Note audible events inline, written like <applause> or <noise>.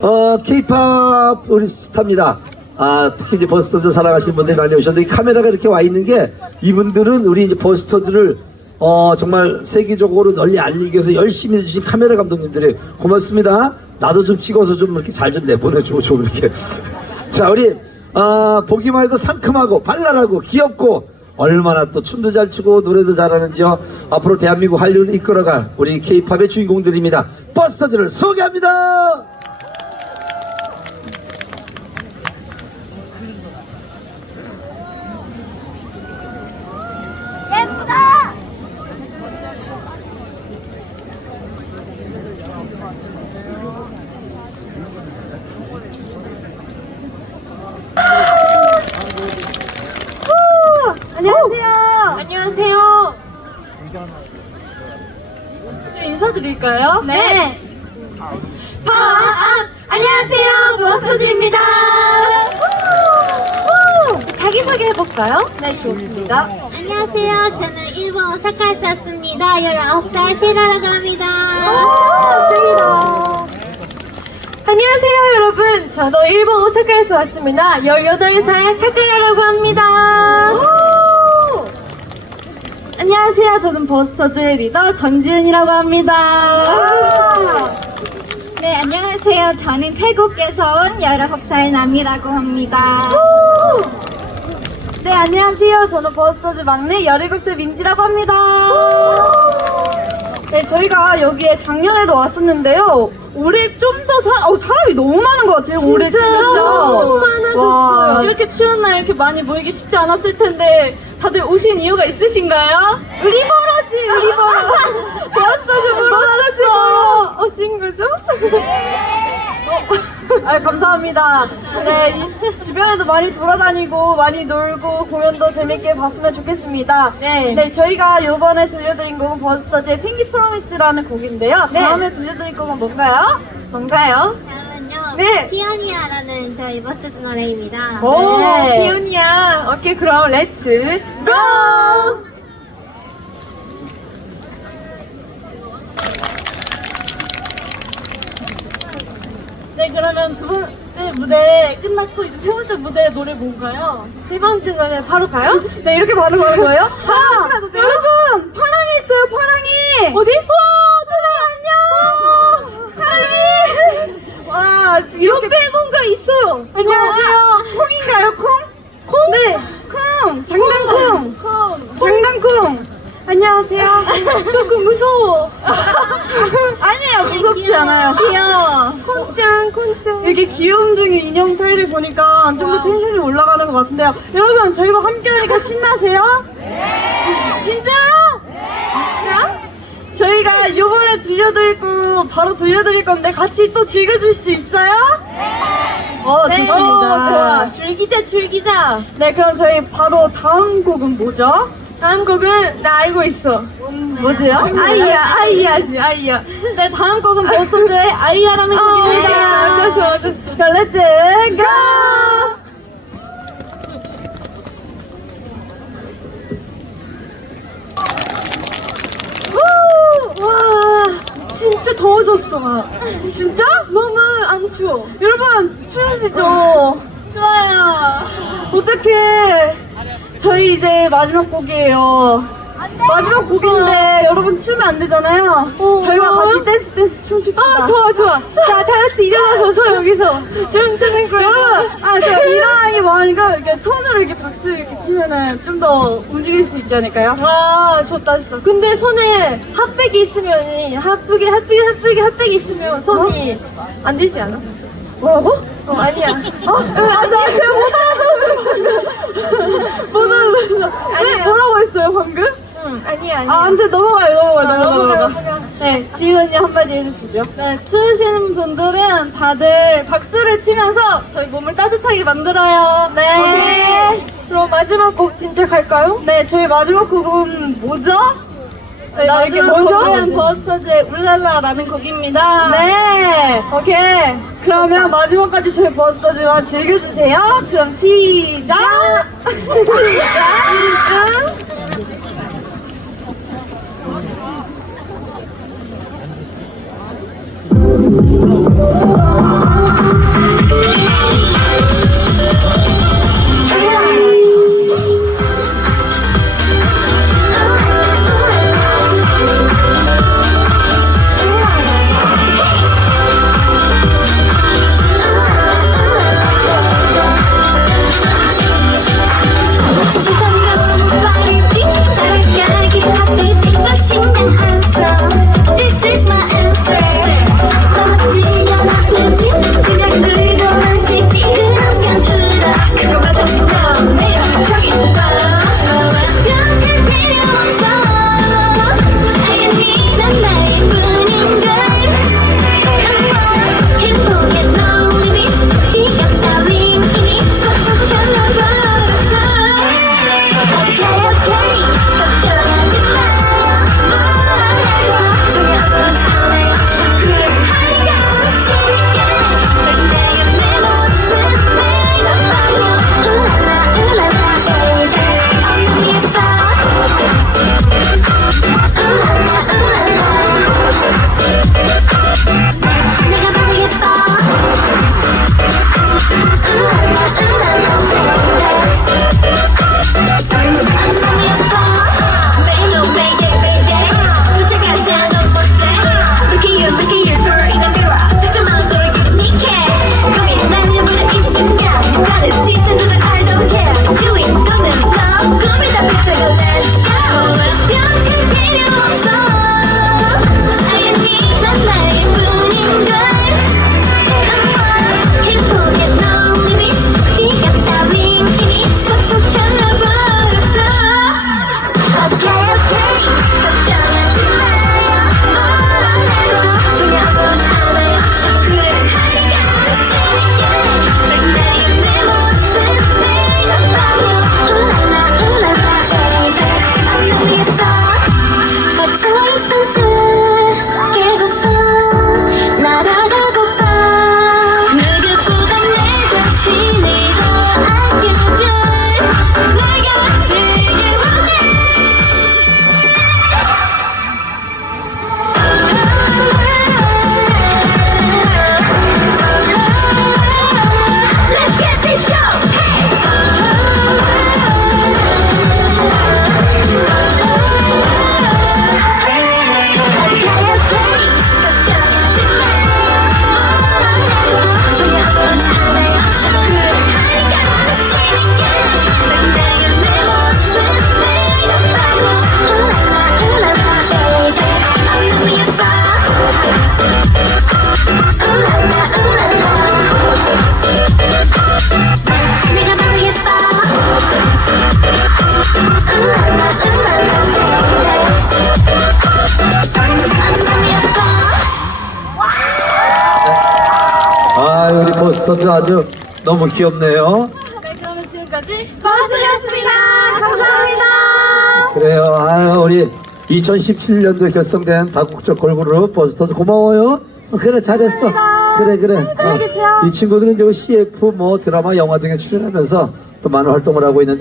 어, 케이팝 우리 스타입니다. 아, 특히 이제 버스터즈 사랑하시는 분들이 많이 오셨는데, 이 카메라가 이렇게 와 있는 게, 이분들은 우리 이제 버스터즈를, 어, 정말 세계적으로 널리 알리기 위해서 열심히 해주신 카메라 감독님들이 고맙습니다. 나도 좀 찍어서 좀 이렇게 잘 좀 내보내줘, 좀 이렇게. <laughs> 자, 우리, 아, 보기만 해도 상큼하고, 발랄하고, 귀엽고, 얼마나 또 춤도 잘 추고, 노래도 잘하는지요. 앞으로 대한민국 한류를 이끌어갈 우리 케이팝의 주인공들입니다. 버스터즈를 소개합니다! 안녕하세요. 안녕하세요. 좀 인사 드릴까요? 네. 아, 아, 안녕하세요. 무엇서즈입니다. 자기소개 해볼까요? 네, 좋습니다. 안녕하세요. 저는 일본 오사카에서 왔습니다. 19살 세라라고 합니다. 맞습니다. 안녕하세요, 여러분. 저도 일본 오사카에서 왔습니다. 18살 타쿠라라고 합니다. 저는 버스터즈의 리더 전지은이라고 합니다. 네, 안녕하세요. 저는 태국에서 온 19살 남이라고 합니다. 네, 안녕하세요. 저는 버스터즈 막내 17살 민지라고 합니다. 네, 저희가 여기에 작년에도 왔었는데요. 올해 좀 더 사, 어, 사람이 너무 많은 것 같아요. 올해 진짜. 너무 많아졌어요. 와. 이렇게 추운 날 이렇게 많이 모이기 쉽지 않았을 텐데 다들 오신 이유가 있으신가요? 우리 벌어지, 우리 벌어. 버스터즈 보러 버스터즈 보러 오신 거죠? <laughs> 아, 감사합니다. 네, 이 주변에도 많이 돌아다니고 많이 놀고 공연도 재밌게 봤으면 좋겠습니다. 네. 네, 저희가 이번에 들려드린 곡은 버스터즈의 핑기 프로미스라는 곡인데요. 네. 다음에 들려드릴 곡은 뭔가요? 뭔가요? 다음은요. 네. 피오니아라는 저희 버스트 노래입니다. 오, 네. 기훈이야. 오케이, 그럼 렛츠 고! 네 그러면 두 번째 무대 끝났고 이제 세 번째 무대 노래 뭔가요? 세 번째 노래 바로 가요? 네, 이렇게 바로 가는 거예요? 아, 여러분! 파랑이 있어요, 파랑이! 어디? 오, 안녕! 파랑이! 와, 옆에 뭔가 있어요. 안녕하세요. 콩인가요, 콩? 콩? 네. 콩! 장난콩! 컴. 장난콩! 안녕하세요. 조금 무서워. <laughs> 아니에요, 무섭지 않아요. 귀여워. 콩짱, 이렇게 귀염둥이 인형 타일을 보니까 좀 더. 텐션이 올라가는 것 같은데요. 여러분, 저희와 함께하니까 신나세요? 네. 진짜요? 진짜? 저희가 이번에 들려드릴 곡 바로 들려드릴 건데 같이 또 즐겨줄 수 있어요? 네. 어, 좋습니다. 오, 좋아. 즐기자 즐기자. 네, 그럼 저희 바로 다음 곡은 뭐죠? 다음 곡은 나 알고 있어. 뭐지요? 아이야, 아이야지, 아이야. <laughs> 네 다음 곡은 버스터즈의 아이야라는 곡입니다. 그럼 렛츠 고! 우! 와, 진짜 더워졌어. 진짜? 너무 안 추워. 여러분, 추우시죠? 좋아요. 어떡해. 저희 이제 마지막 곡이에요. 마지막 곡인데 여러분 추면 안 되잖아요. 저희와 같이 댄스 댄스 춤춥시다. 아, 좋아, 좋아. 자, 다 같이 일어나서서 <laughs> 여기서 춤추는 거예요. 여러분, 아, 그 <laughs> 일어나기 뭐하니까 이렇게 손으로 이렇게 박수 이렇게 치면은 좀 더 움직일 수 있지 않을까요? 아, 좋다, 좋다. 근데 손에 핫백이 있으면, 핫백이, 핫백이, 핫백이, 핫백이 있으면 손이 안 되지 않아? 뭐라고? 어, 아니야. 어? 아, 저, 제가 못 알아들었어. 못 알아들었어. 아니, 뭐라고 했어요, 방금? 응, 아니야, 아니야. 아, 아무튼 넘어가요, 넘어가요, 아, 넘어가요. 넘어가요, 넘어가요. 네, 지은 언니 한마디 해주시죠. 네, 추우신 분들은 다들 박수를 치면서 저희 몸을 따뜻하게 만들어요. 네. 그럼 마지막 곡 진짜 갈까요? 네, 저희 마지막 곡은 뭐죠? 저희 나 이렇게 마지막 먼저? 곡은 버스터즈의 울랄라라는 곡입니다. 네, 오케이. 그러면 마지막까지 저희 버스터즈와 즐겨주세요. 그럼! 시작! 버스터즈 아주 너무 귀엽네요. 네, 그러면 지금까지 버스였습니다. 감사합니다. 그래요. 아 우리 2017년도에 결성된 다국적 걸그룹 버스터즈 고마워요. 어, 그래 잘했어. 그래 그래. 어, 이 친구들은 저 CF 뭐 드라마 영화 등에 출연하면서 또 많은 활동을 하고 있는데.